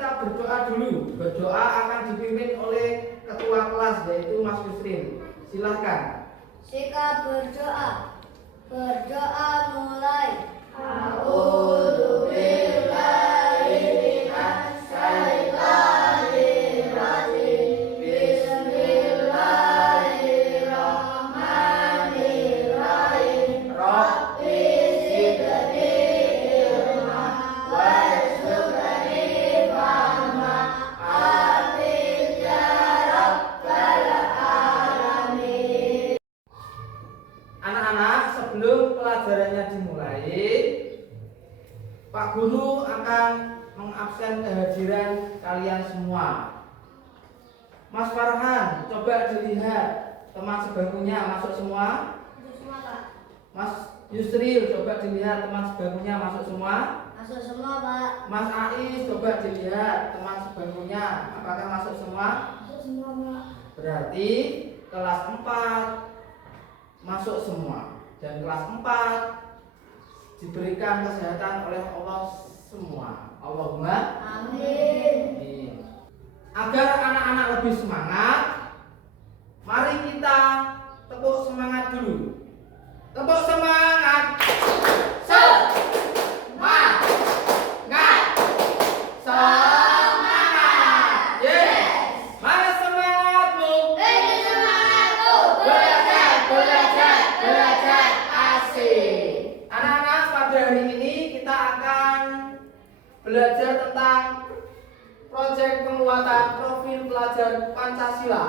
kita berdoa dulu. Berdoa akan dipimpin oleh ketua kelas yaitu Mas Yusril. Silahkan. Sikap berdoa. Berdoa mulai. Anak-anak, sebelum pelajarannya dimulai, Pak Guru akan mengabsen kehadiran kalian semua. Mas Farhan, coba dilihat teman sebangkunya masuk semua. Mas Yusril, coba dilihat teman sebangkunya masuk semua. Masuk semua, Pak. Mas Ais, coba dilihat teman sebangkunya apakah masuk semua. Masuk semua, Pak. Berarti kelas 4 masuk semua, dan kelas 4 diberikan kesehatan oleh Allah semua. Allahumma Amin. Agar anak-anak lebih semangat, mari kita tepuk semangat dulu. Tepuk semangat. Semangat. Semangat. Yes. Mana semangatmu? Ini semangatku. Belajar asik. Anak-anak, pada hari ini kita akan belajar tentang proyek penguatan profil pelajar Pancasila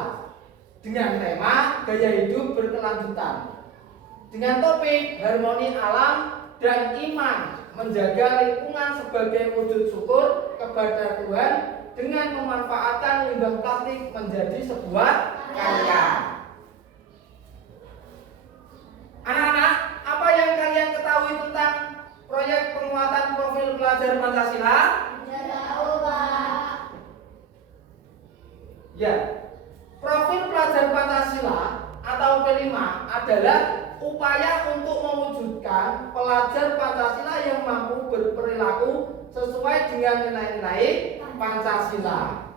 dengan tema gaya hidup berkelanjutan, dengan topik harmoni alam dan iman, menjaga lingkungan sebagai wujud syukur kepada Tuhan dengan memanfaatkan limbah plastik menjadi sebuah karya. Anak-anak, apa yang kalian ketahui tentang proyek penguatan profil pelajar Pancasila? Tidak tahu, Pak. Ya, profil pelajar Pancasila atau P5 adalah upaya untuk mewujudkan pelajar Pancasila yang mampu berperilaku sesuai dengan nilai-nilai Pancasila.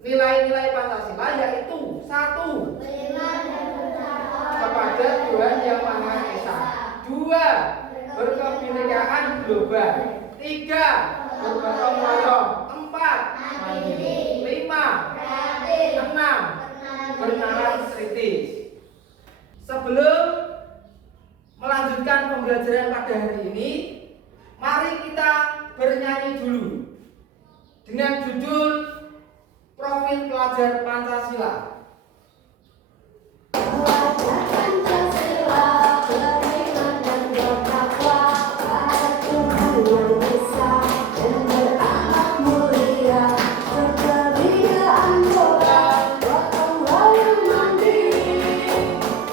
Nilai-nilai Pancasila yaitu 1. Beriman dan bertakwa Kepada Tuhan Yang Maha Esa. 2. Berkebinekaan global. 3. Bergotong royong. 4. Mandiri. 5. kreatif. 6. Bernalar kritis. Sebelum melanjutkan pembelajaran pada hari ini, mari kita bernyanyi dulu dengan judul Profil Pelajar Pancasila. Pancasila, beriman dan bertakwa pada Tuhan Yang Esa dan berakhlak mulia, berkebudayaan global, gotong royong mandiri,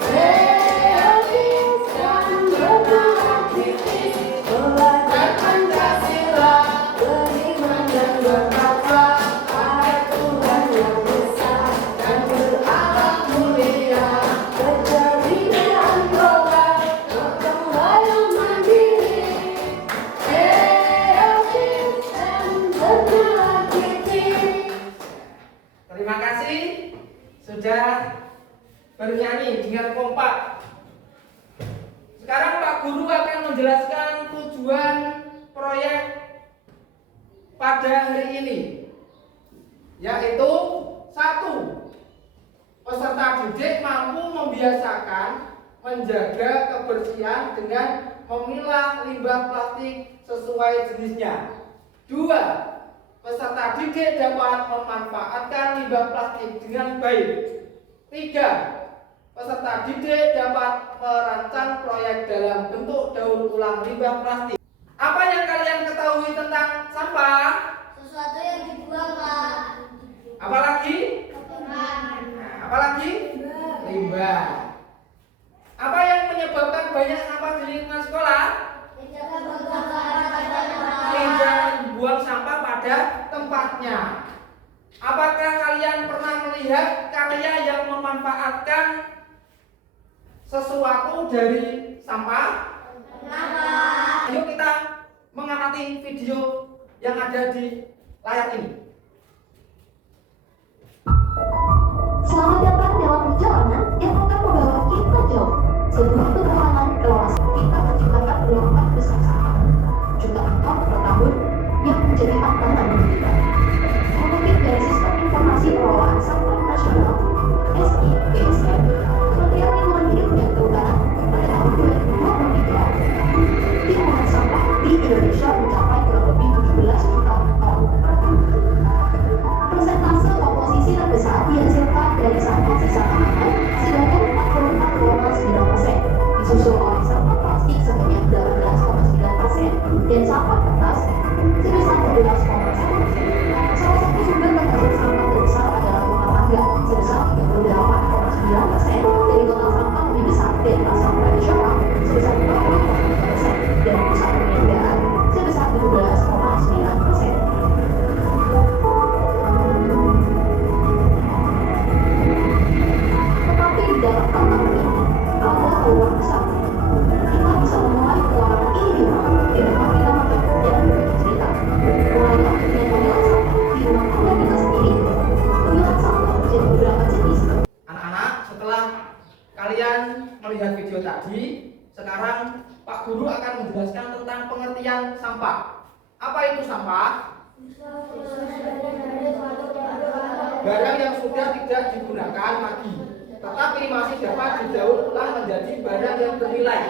kreatif dan bernalar kritis. Belajar Pancasila, beriman dan bertakwa pada Tuhan Yang Esa dan berakhlak mulia, berkebudayaan global, gotong royong mandiri, kreatif dan bernalar kritis. Terima kasih sudah bernyanyi dengan kompak. Sekarang Pak Guru akan menjelaskan tujuan proyek pada hari ini, yaitu 1. Peserta didik mampu membiasakan menjaga kebersihan dengan memilah limbah plastik sesuai jenisnya. 2. Peserta didik dapat memanfaatkan limbah plastik dengan baik. 3. Peserta didik dapat merancang proyek dalam bentuk daur ulang limbah plastik. Apa yang kalian ketahui tentang sampah? Sesuatu yang dibuang, Pak. Apalagi? Kotoran. Apalagi? Limbah. Apa yang menyebabkan banyak sampah di lingkungan sekolah? Tidak membuang ke arah tempat. Tidak membuang sampah pada tempatnya. Apakah kalian pernah melihat karya yang memanfaatkan sesuatu dari sampah? Kenapa? Ayo kita mengamati video yang ada di layar ini. Selamat datang dalam perjalanan yang akan membawa kita jauh. Sebuah petualangan kelas kita menciptakan gelombang besar sampah. Jutaan ton per tahun yang menjadi tantangan kita. Mengutip dari Sistem Informasi Pengelolaan Sampah Nasional (SIPSN), Kementerian Lingkungan Hidup dan Kehutanan pada tahun 2023, timbunan sampah di Indonesia mencapai kurang lebih 17 juta ton. Persentase komposisi terbesar dihasilkan dari sampah sisa makanan sebanyak 44,9%, disusul oleh sampah plastik sebanyak 18,9% dan sampah kertas sebesar 12,1%. Salah satu sumber penghasil sampah terbesar adalah rumah tangga sebesar 38,9% dari total sampah lebih besar dan pasar tradisional sebesar 40,3% dan pusat perniagaan sebesar 17,9%. Tetapi di dalam tantangan ini ada peluang besar. Kita bisa memulai petualangan ini di rumah dengan kita mencakup dan berbagi cerita. Mulai dengan memilah sampah di rumah tangga kita sendiri. Pemilahan sampah menjadi beberapa jenis. Anak-anak, setelah kalian melihat video tadi, sekarang Pak Guru akan menjelaskan tentang pengertian sampah. Apa itu sampah? Barang yang sudah tidak digunakan lagi, tetapi masih dapat didaur ulang menjadi barang yang bernilai.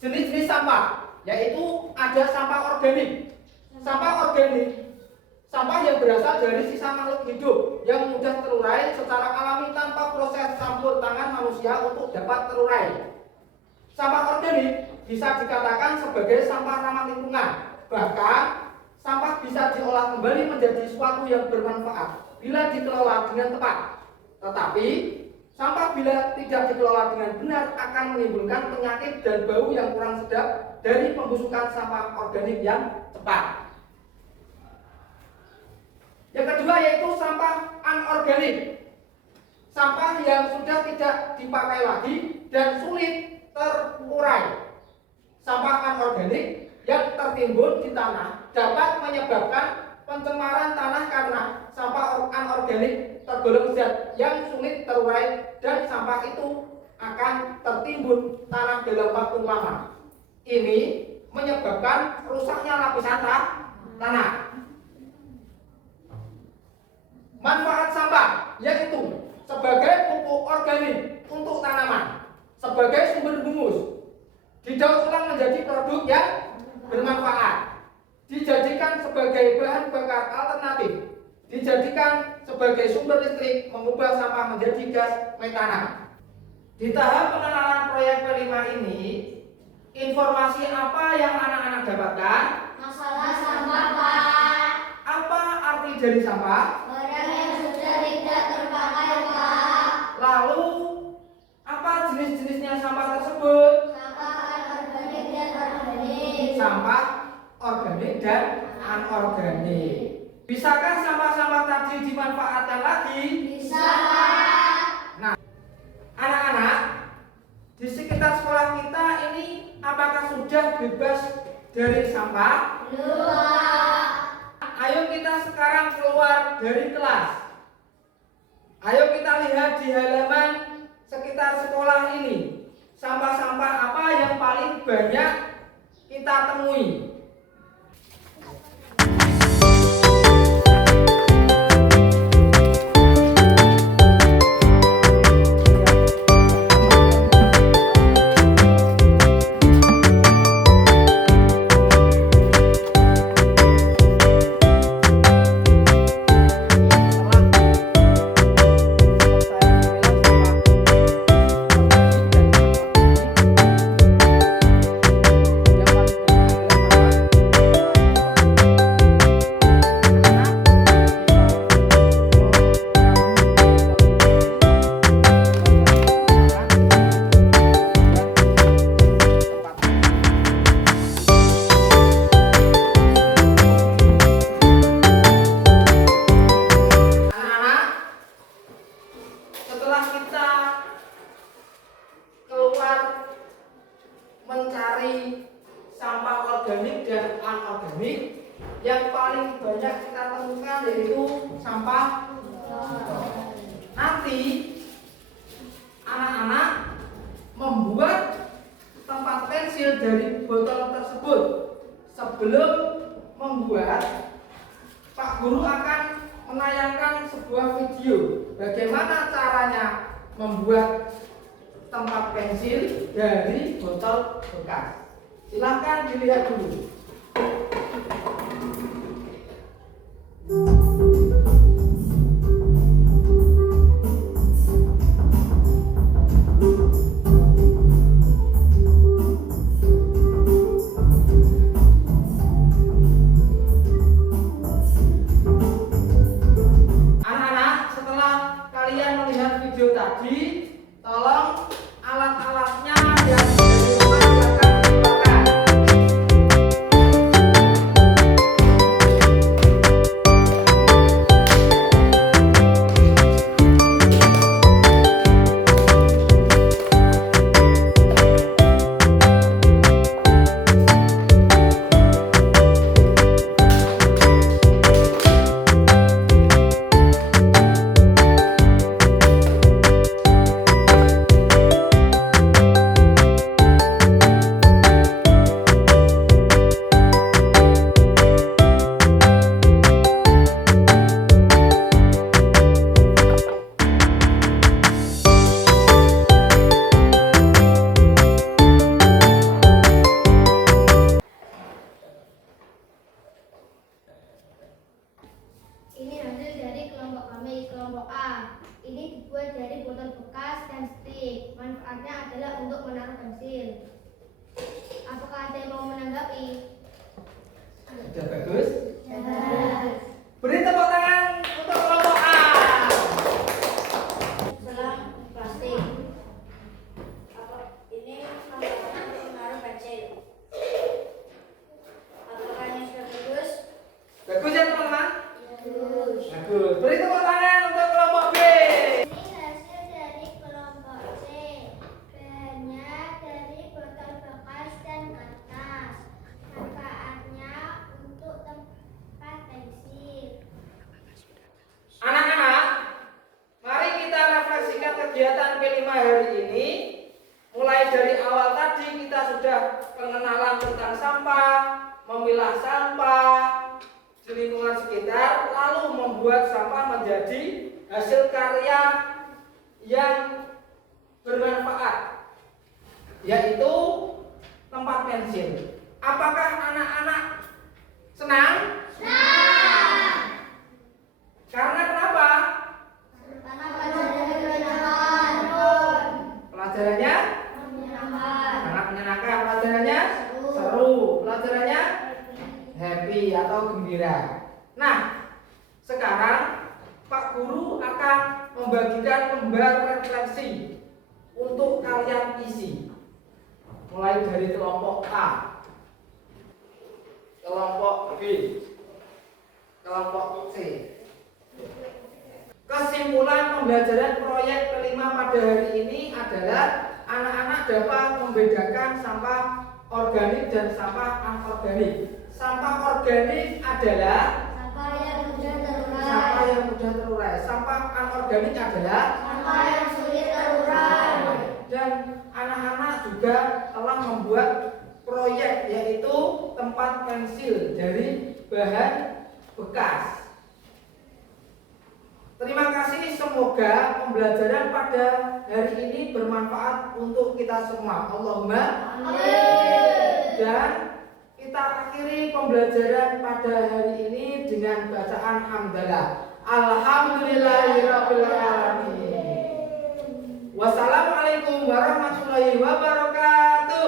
Jenis-jenis sampah, yaitu ada sampah organik. Sampah organik, sampah yang berasal dari sisa makhluk hidup yang mudah terurai secara alami tanpa proses campur tangan manusia untuk dapat terurai. Sampah organik bisa dikatakan sebagai sampah ramah lingkungan. Bahkan, sampah bisa diolah kembali menjadi sesuatu yang bermanfaat bila dikelola dengan tepat. Tetapi, sampah bila tidak dikelola dengan benar akan menimbulkan penyakit dan bau yang kurang sedap dari pembusukan sampah organik yang cepat. Yang kedua yaitu sampah anorganik. Sampah yang sudah tidak dipakai lagi dan sulit terurai. Sampah anorganik yang tertimbun di tanah dapat menyebabkan pencemaran tanah karena sampah anorganik tergolong zat yang sulit terurai dan sampah itu akan tertimbun tanah dalam waktu lama. Ini menyebabkan rusaknya lapisan tanah. Manfaat sampah yaitu sebagai pupuk organik untuk tanaman, sebagai sumber humus, didaur ulang menjadi produk yang bermanfaat, dijadikan sebagai bahan bakar alternatif, dijadikan sebagai sumber listrik, mengubah sampah menjadi gas metana. Di tahap pengenalan proyek P5 ini, informasi apa yang anak-anak dapatkan? Masalah sampah, Pak. Apa arti dari sampah? Barang yang sudah tidak terpakai, Pak. Lalu, apa jenis-jenisnya sampah tersebut? Sampah anorganik dan organik. Sampah organik dan anorganik. Bisakah sampah-sampah tadi dimanfaatkan lagi? Bisa, Pak. Nah, anak-anak, di sekitar sekolah kita ini apakah sudah bebas dari sampah? Belum, Pak. Ayo kita sekarang keluar dari kelas. Ayo kita lihat di halaman sekitar sekolah ini. Sampah-sampah apa yang paling banyak kita temui? Yang paling banyak adalah sampah paling banyak kita temukan yaitu sampah. Nanti anak-anak membuat tempat pensil dari botol tersebut. Sebelum membuat, Pak Guru akan menayangkan sebuah video bagaimana caranya membuat tempat pensil dari botol bekas. Silahkan dilihat dulu. Anak-anak, setelah kalian melihat video tadi, tolong alat-alatnya yang di rumah silakan dikeluarkan. Ini hasil dari kelompok kami, kelompok A. Ini dibuat dari botol bekas dan stik. Manfaatnya adalah untuk menaruh pensil. Apakah ada yang mau menanggapi? Sudah bagus. Ya. Beri tepuk tangan untuk kelompok A. Selang plastik. Ini manfaatnya untuk menaruh pensil. Apakah ini sudah bagus? Bagus ya teman-teman? Bagus. Bagus. Beri tepuk tangan untuk kelompok B. Ini hasil dari kelompok C. Bahannya dari botol bekas dan kertas. Manfaatnya untuk tempat pensil. Anak-anak, mari kita refleksikan kegiatan P5 hari ini. Mulai dari awal tadi kita sudah pengenalan tentang sampah, memilah sampah di lingkungan sekitar, lalu membuat sampah menjadi hasil karya yang bermanfaat, yaitu tempat pensil. Apakah anak-anak senang? Karena kenapa? Karena pelajarannya menyenangkan. Pelajarannya Menyenangkan. sangat menyenangkan, pelajarannya seru, pelajarannya happy atau gembira. Nah, sekarang Pak Guru akan membagikan lembar refleksi untuk kalian isi. Mulai dari kelompok A, kelompok B, kelompok C. Kesimpulan pembelajaran proyek kelima pada hari ini adalah anak-anak dapat membedakan sampah organik dan sampah anorganik. Sampah organik adalah Sampah yang mudah sampah terurai. yang mudah terurai. Sampah anorganik adalah Sampah yang sulit terurai. dan anak-anak juga telah membuat proyek yaitu tempat pensil dari bahan bekas. Terima kasih, semoga pembelajaran pada hari ini bermanfaat untuk kita semua. Allahumma Amin. dan kita akhiri pembelajaran pada hari ini dengan bacaan hamdalah. Alhamdulillahirabbil alamin. Wassalamualaikum warahmatullahi wabarakatuh.